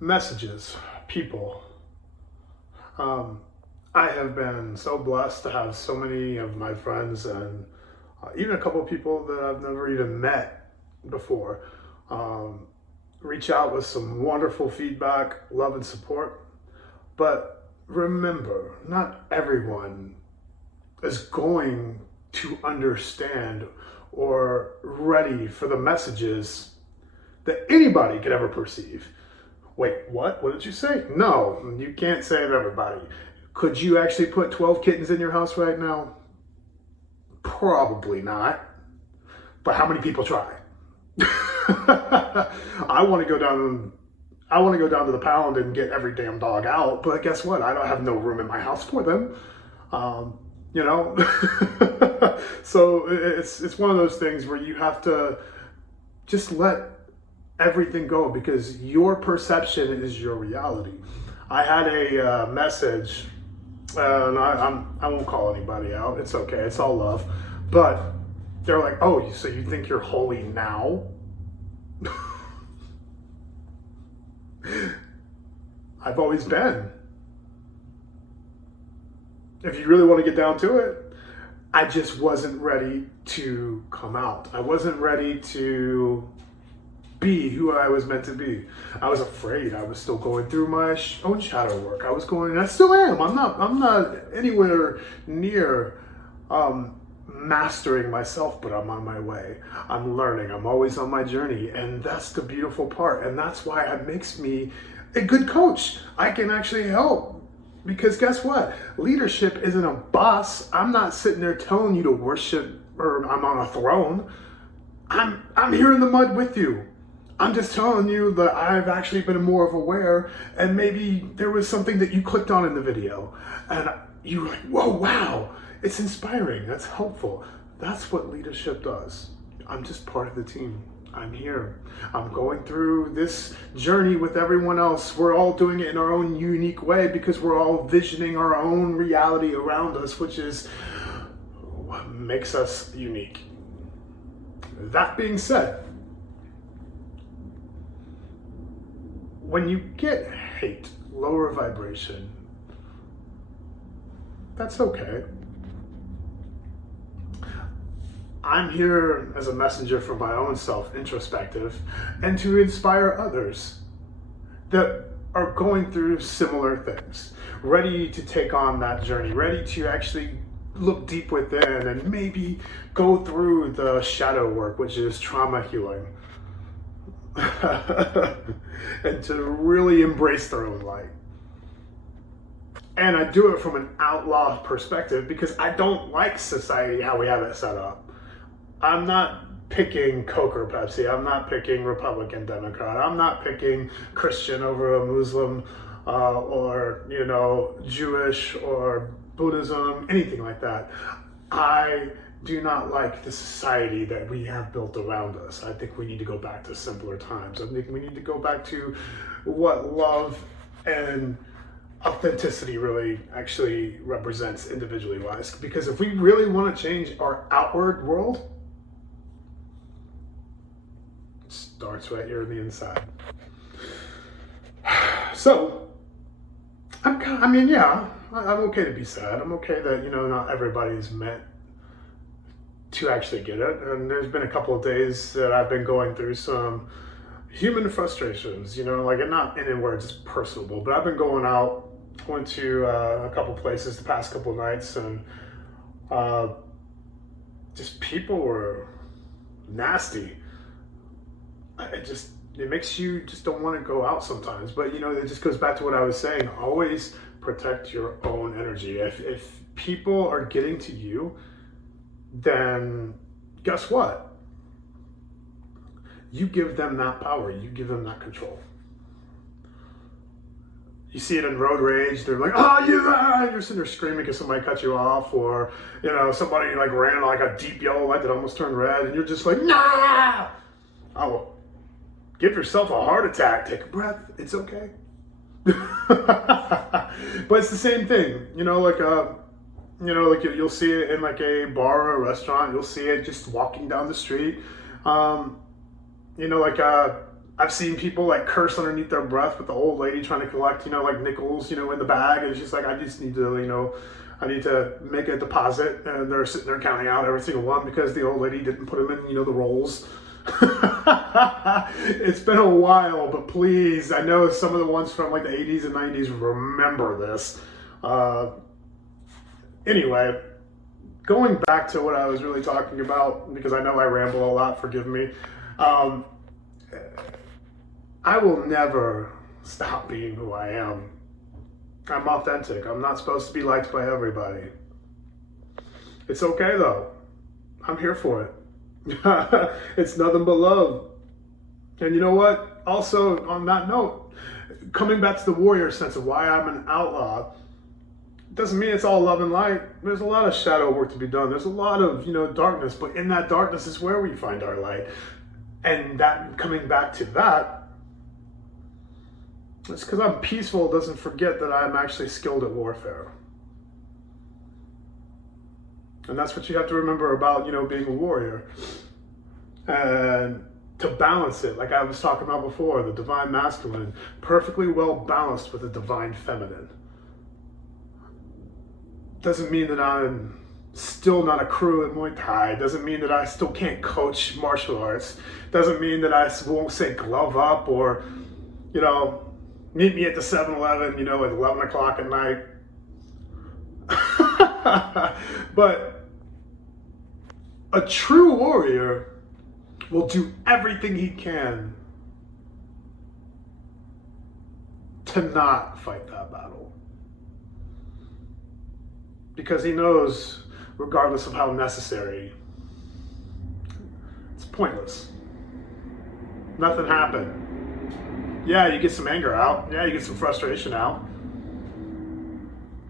Messages, people. Um, I have been so blessed to have so many of my friends and even a couple of people that I've never even met before um, reach out with some wonderful feedback, love, and support. But remember, not everyone is going to understand or ready for the messages that anybody could ever perceive. Wait, what? What did you say? No, you can't save everybody. Could you actually put 12 kittens in your house right now? Probably not. But how many people try? I want to go down I want to go down to the pound and get every damn dog out, but guess what? I don't have no room in my house for them. Um, you know? So it's one of those things where you have to just let everything go because your perception is your reality. I had a message, and I won't call anybody out. It's okay. It's all love. But they're like, oh, so you think you're holy now? I've always been. If you really want to get down to it, I just wasn't ready to come out. I wasn't ready to be who I was meant to be. I was afraid. I was still going through my own shadow work. And I still am. I'm not anywhere near mastering myself, but I'm on my way. I'm learning. I'm always on my journey. And that's the beautiful part. And that's why it makes me a good coach. I can actually help. Because guess what? Leadership isn't a boss. I'm not sitting there telling you to worship or I'm on a throne. I'm here in the mud with you. I'm just telling you that I've actually been more of aware, and maybe there was something that you clicked on in the video and you were like, whoa, wow, it's inspiring, that's helpful. That's what leadership does. I'm just part of the team. I'm here. I'm going through this journey with everyone else. We're all doing it in our own unique way because we're all visioning our own reality around us, which is what makes us unique. That being said, when you get hate, lower vibration, that's okay. I'm here as a messenger for my own self, introspective, and to inspire others that are going through similar things, ready to take on that journey, ready to actually look deep within and maybe go through the shadow work, which is trauma healing. And to really embrace their own light. And I do it from an outlaw perspective because I don't like society how we have it set up. I'm not picking Coke or Pepsi. I'm not picking Republican, Democrat. I'm not picking Christian over a Muslim or, Jewish or Buddhism, anything like that. I do not like the society that we have built around us. I think we need to go back to simpler times. I think we need to go back to what love and authenticity really actually represents individually wise. Because if we really want to change our outward world, it starts right here on the inside. So, I'm okay to be sad. I'm okay that, not everybody's meant to actually get it. And there's been a couple of days that I've been going through some human frustrations, and not in words, it's personable, but I've been went to a couple places the past couple of nights, and just people were nasty. It makes you just don't want to go out sometimes. But it just goes back to what I was saying. Always protect your own energy. If people are getting to you, then guess what? You give them that power. You give them that control. You see it in road rage. They're like, oh, you're sitting there screaming because somebody cut you off, or, somebody like ran like a deep yellow light that almost turned red, and you're just like, nah! Oh, give yourself a heart attack. Take a breath. It's okay. But it's the same thing. You'll see it in like a bar or a restaurant. You'll see it just walking down the street. I've seen people like curse underneath their breath with the old lady trying to collect, like nickels, in the bag. And she's like, I just need to, I need to make a deposit. And they're sitting there counting out every single one because the old lady didn't put them in, the rolls. It's been a while, but please, I know some of the ones from like the 80s and 90s remember this. Anyway, going back to what I was really talking about, because I know I ramble a lot, forgive me. I will never stop being who I am. I'm authentic. I'm not supposed to be liked by everybody. It's okay though. I'm here for it. It's nothing but love. And you know what? Also, on that note, coming back to the warrior sense of why I'm an outlaw, doesn't mean it's all love and light. There's a lot of shadow work to be done. There's a lot of, darkness, but in that darkness is where we find our light. And that, coming back to that, it's because I'm peaceful doesn't forget that I'm actually skilled at warfare. And that's what you have to remember about, being a warrior. And to balance it, like I was talking about before, the divine masculine, perfectly well balanced with the divine feminine. Doesn't mean that I'm still not a crew at Muay Thai. Doesn't mean that I still can't coach martial arts. Doesn't mean that I won't say glove up or, meet me at the 7-Eleven, at 11 o'clock at night. But a true warrior will do everything he can to not fight that battle. Because he knows, regardless of how necessary, it's pointless. Nothing happened. Yeah, you get some anger out. Yeah, you get some frustration out.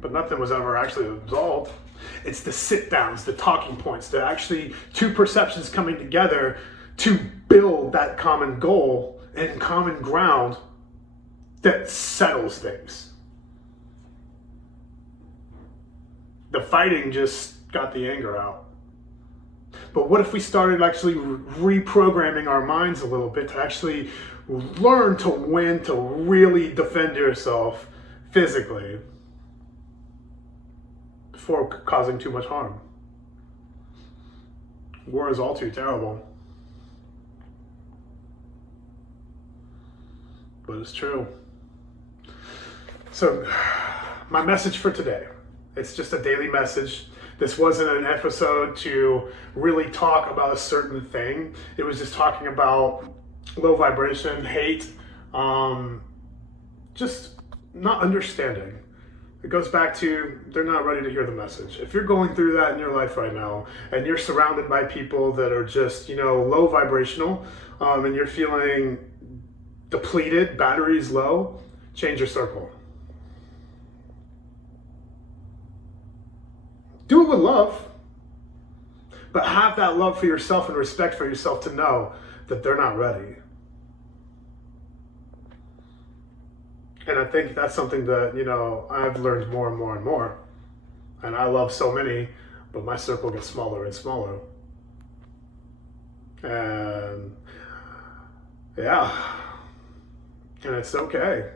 But nothing was ever actually resolved. It's the sit downs, the talking points, the actually two perceptions coming together to build that common goal and common ground that settles things. The fighting just got the anger out. But what if we started actually reprogramming our minds a little bit to actually learn to win, to really defend yourself physically before causing too much harm? War is all too terrible. But it's true. So, my message for today, it's just a daily message. This wasn't an episode to really talk about a certain thing. It was just talking about low vibration, hate, just not understanding. It goes back to they're not ready to hear the message. If you're going through that in your life right now and you're surrounded by people that are just, low vibrational, and you're feeling depleted, batteries low, change your circle. Do it with love, but have that love for yourself and respect for yourself to know that they're not ready. And I think that's something that, I've learned more and more and more. And I love so many, but my circle gets smaller and smaller. And yeah, and it's okay.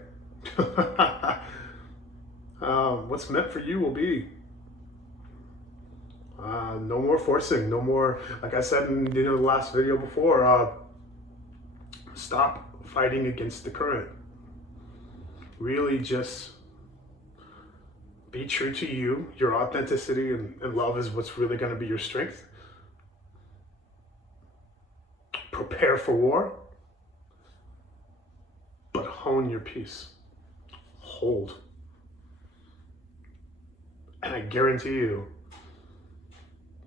What's meant for you will be. No more forcing, no more, like I said in the last video before, stop fighting against the current. Really just be true to you, your authenticity, and love is what's really going to be your strength. Prepare for war, but hone your peace. Hold. And I guarantee you,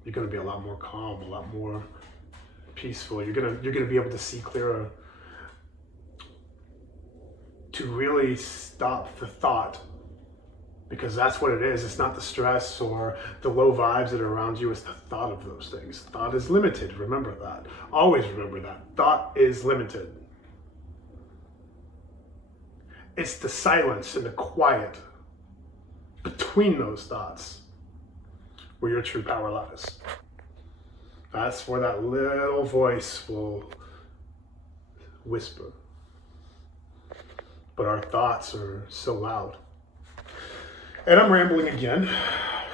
you're going to be a lot more calm, a lot more peaceful. You're going to be able to see clearer. To really stop the thought, because that's what it is. It's not the stress or the low vibes that are around you. It's the thought of those things. Thought is limited. Remember that. Always remember that. Thought is limited. It's the silence and the quiet between those thoughts where your true power lies. That's where that little voice will whisper. but our thoughts are so loud. And I'm rambling again.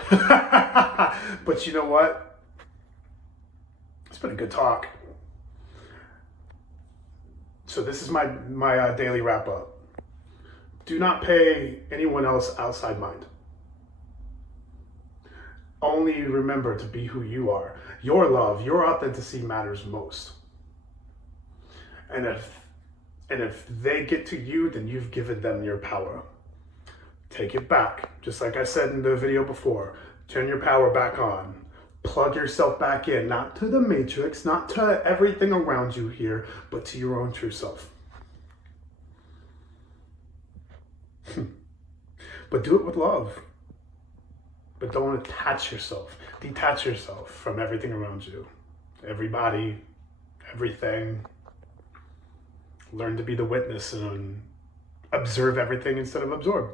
But you know what? It's been a good talk. So this is my daily wrap up. Do not pay anyone else outside mind. Only remember to be who you are. Your love, your authenticity matters most. And if they get to you, then you've given them your power. Take it back. Just like I said in the video before, turn your power back on. Plug yourself back in, not to the matrix, not to everything around you here, but to your own true self. But do it with love. But don't detach yourself from everything around you. Everybody, everything. Learn to be the witness and observe everything instead of absorb.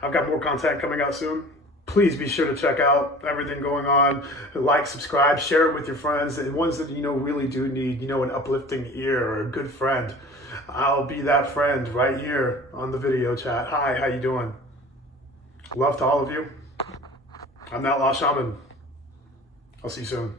I've got more content coming out soon. Please be sure to check out everything going on. Like, subscribe, share it with your friends, and ones that you know really do need, an uplifting ear or a good friend. I'll be that friend right here on the video chat. Hi, how you doing? Love to all of you. I'm the Outlaw Shaman. I'll see you soon.